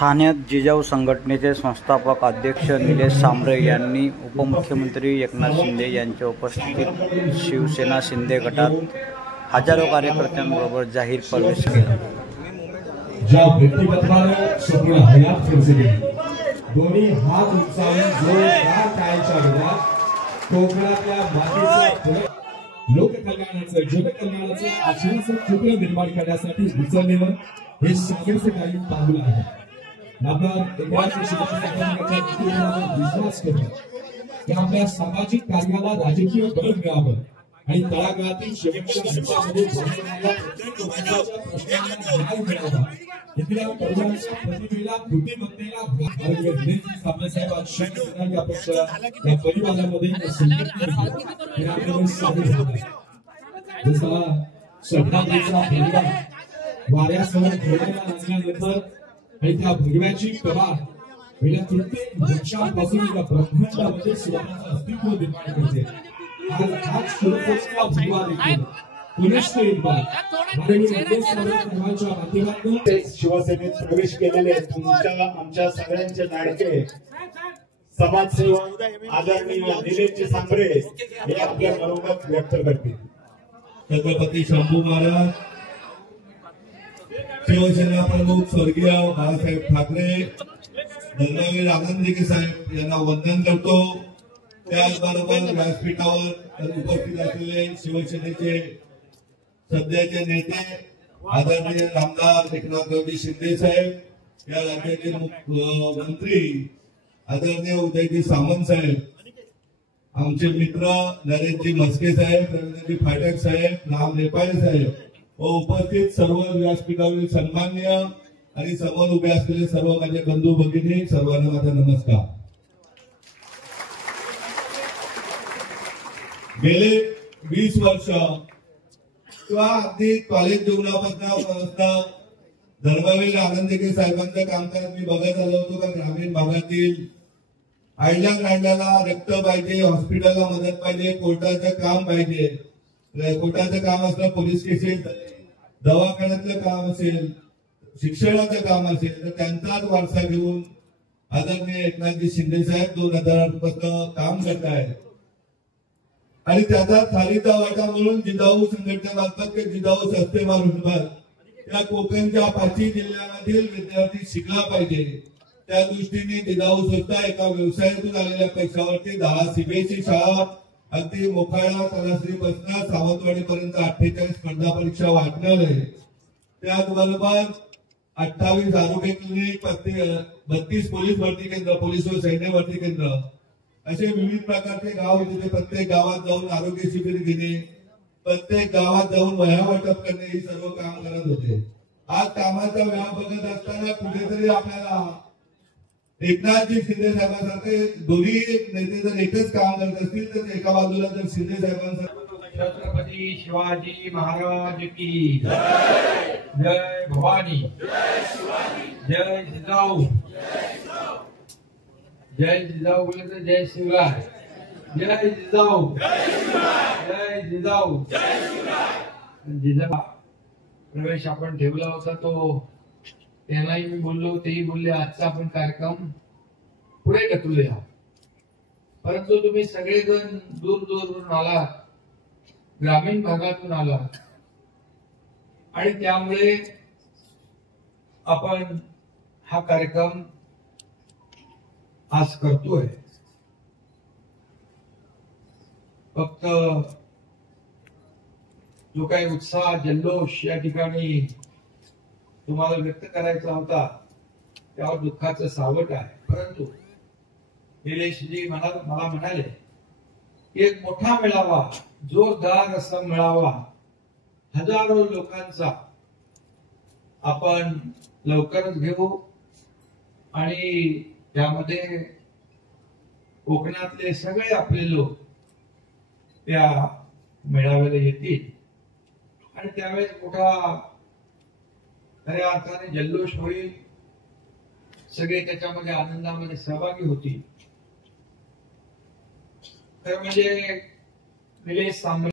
ठाण्यात जिजाऊ संघटनेचे संस्थापक अध्यक्ष निलेश सांबरे यांनी उपमुख्यमंत्री एकनाथ शिंदे यांच्या उपस्थितीत शिवसेना शिंदे गटात हजारो कार्यकर्त्यांबरोबर जाहीर प्रवेश केला। ज्या व्यक्तिमत्वाने संपूर्ण हयात खर्च केली, दोन्ही हात उंचावून जोरदार टाळ्यांच्या गजरात कोकणातल्या मातीचं लोककल्याणाचं जगकल्याणाचं आशयाचं चित्र निर्माण करण्यासाठी उचललेलं हे सागरचं काही पाऊल आहे। विश्वास करतो की आपल्या सामाजिक कार्याला राजकीय बळ मिळावं आणि तळागाळातील शेवटच्या घटकामध्ये न्याय मिळावा, इथल्या तरुणांच्या प्रतिभेला बुद्धिमत्तेला साहेब आज शिवसेना या पक्षाला या परिवारामध्ये जसा सध्याचा परिवार वाऱ्यासह घोड्याला लागल्यानंतर आणि त्या भगव्याची कला गेल्या कित्येक वर्षांपासून या ब्रह्मांडामध्ये स्वतःचं अस्तित्व निर्माण करते। आज सुरक्षेचा भगवा देखील शिवसेनेत प्रवेश केलेले तुमच्या आमच्या सगळ्यांचे लाडके समाजसेवक आदरणीय निलेश सांबरे हे आपल्या मनोगत व्यक्त करतील। छत्रपती शंभू महाराज, शिवसेना प्रमुख स्वर्गीय बाळासाहेब ठाकरे, धर्मवीर आनंदगिरी साहेब यांना वंदन करतो। त्याचबरोबर व्यासपीठावर उपस्थित असलेले शिवसेनेचे सध्याचे नेते आदरणीय आमदार एकनाथरावजी शिंदे साहेब, या राज्याचे मंत्री आदरणीय उदयजी सामंत साहेब, आमचे मित्र नरेशजी मस्के साहेब, रवींद्रजी फाटक साहेब, राम नेपाळे साहेब व उपस्थित सर्व व्यासपीठावरील सन्मान्य आणि समोर उभे असलेले सर्व माझे बंधू भगिनी, सर्वांना माझा नमस्कार। गेले 20 वर्ष किंवा अगदी कॉलेज जीवनापासून धर्मवीर आनंदगिरी साहेबांचं कामकाज मी बघत आलो होतो का ग्रामीण भागातील आयल्याला रक्त पाहिजे, हॉस्पिटलला मदत पाहिजे, कोर्टाचं काम पाहिजे, कोर्टाचं काम असलं, पोलीस केसेस, दवाखान्यातलं काम असेल, शिक्षणाचं काम असेल, तर त्यांचाच वारसा घेऊन आदरणीय एकनाथजी शिंदे साहेब 2008 पासून काम करत आहेत आणि त्याचा थालीचा वाटा म्हणून जिजाऊ संघटनेमार्फत जिजाऊ सस्ते मारुसभर त्या कोकणच्या 5 जिल्ह्यामधील विद्यार्थी शिकला पाहिजे, त्या दृष्टीने जिजाऊ संस्था एका व्यवसायातून आलेल्या पैशावरती 10 सीबीएसई शाळा अगदी मोखाडा तलासरीपासून सावंतवाडी पर्यंत 48 स्पर्धा परीक्षा वाटणार आहे। त्याचबरोबर 28 आरोग्य क्लिनिक, 32 पोलीस भरती केंद्र, पोलीस व सैन्य भरती केंद्र, असे विविध प्रकारचे गाव तिथे प्रत्येक गावात जाऊन आरोग्य शिबिर घेणे, प्रत्येक गावात जाऊन वह्या वाटप करणे, हे सर्व काम करत होते। आज कामाचा व्याप बघत असताना कुठेतरी आपल्याला एकनाथजी शिंदे साहेबांसारखे दोन्ही नेते जर एकच काम करत असतील तर एका बाजूला जर शिंदे साहेबांसारखे छत्रपती शिवाजी महाराज की जय, जय भवानी, जय जिजाऊ, जय जिजाऊ बोले तर जय शिवराय, जय जिजाऊ, जय जिजाऊ, जिजाऊ प्रवेश आपण ठेवला होता तो त्यांनाही मी बोललो, तेही बोलले, आजचा आपण कार्यक्रम पुढे ढकलूया, परंतु तुम्ही सगळेजण दूर दूरवरून आलात, ग्रामीण भागातून आलात आणि त्यामुळे आपण हा कार्यक्रम आज करतोय। फक्त जो काही उत्साह जल्लोष या ठिकाणी तुम्हाला व्यक्त करायचा होता त्यावर दुःखाचं सावट आहे, परंतु निलेशजी मला म्हणाले की एक मोठा मेळावा, जोरदार असा मेळावा, हजारो लोकांचा आपण लवकरच घेऊ आणि त्यामध्ये कोकणातले सगळे आपले लोक त्या मेळाव्याला येतील आणि त्यावेळेस मोठा खऱ्या अर्थाने जल्लोष होईल, सगळे त्याच्यामध्ये आनंदामध्ये सहभागी होतील। खरं म्हणजे निलेश सांबरे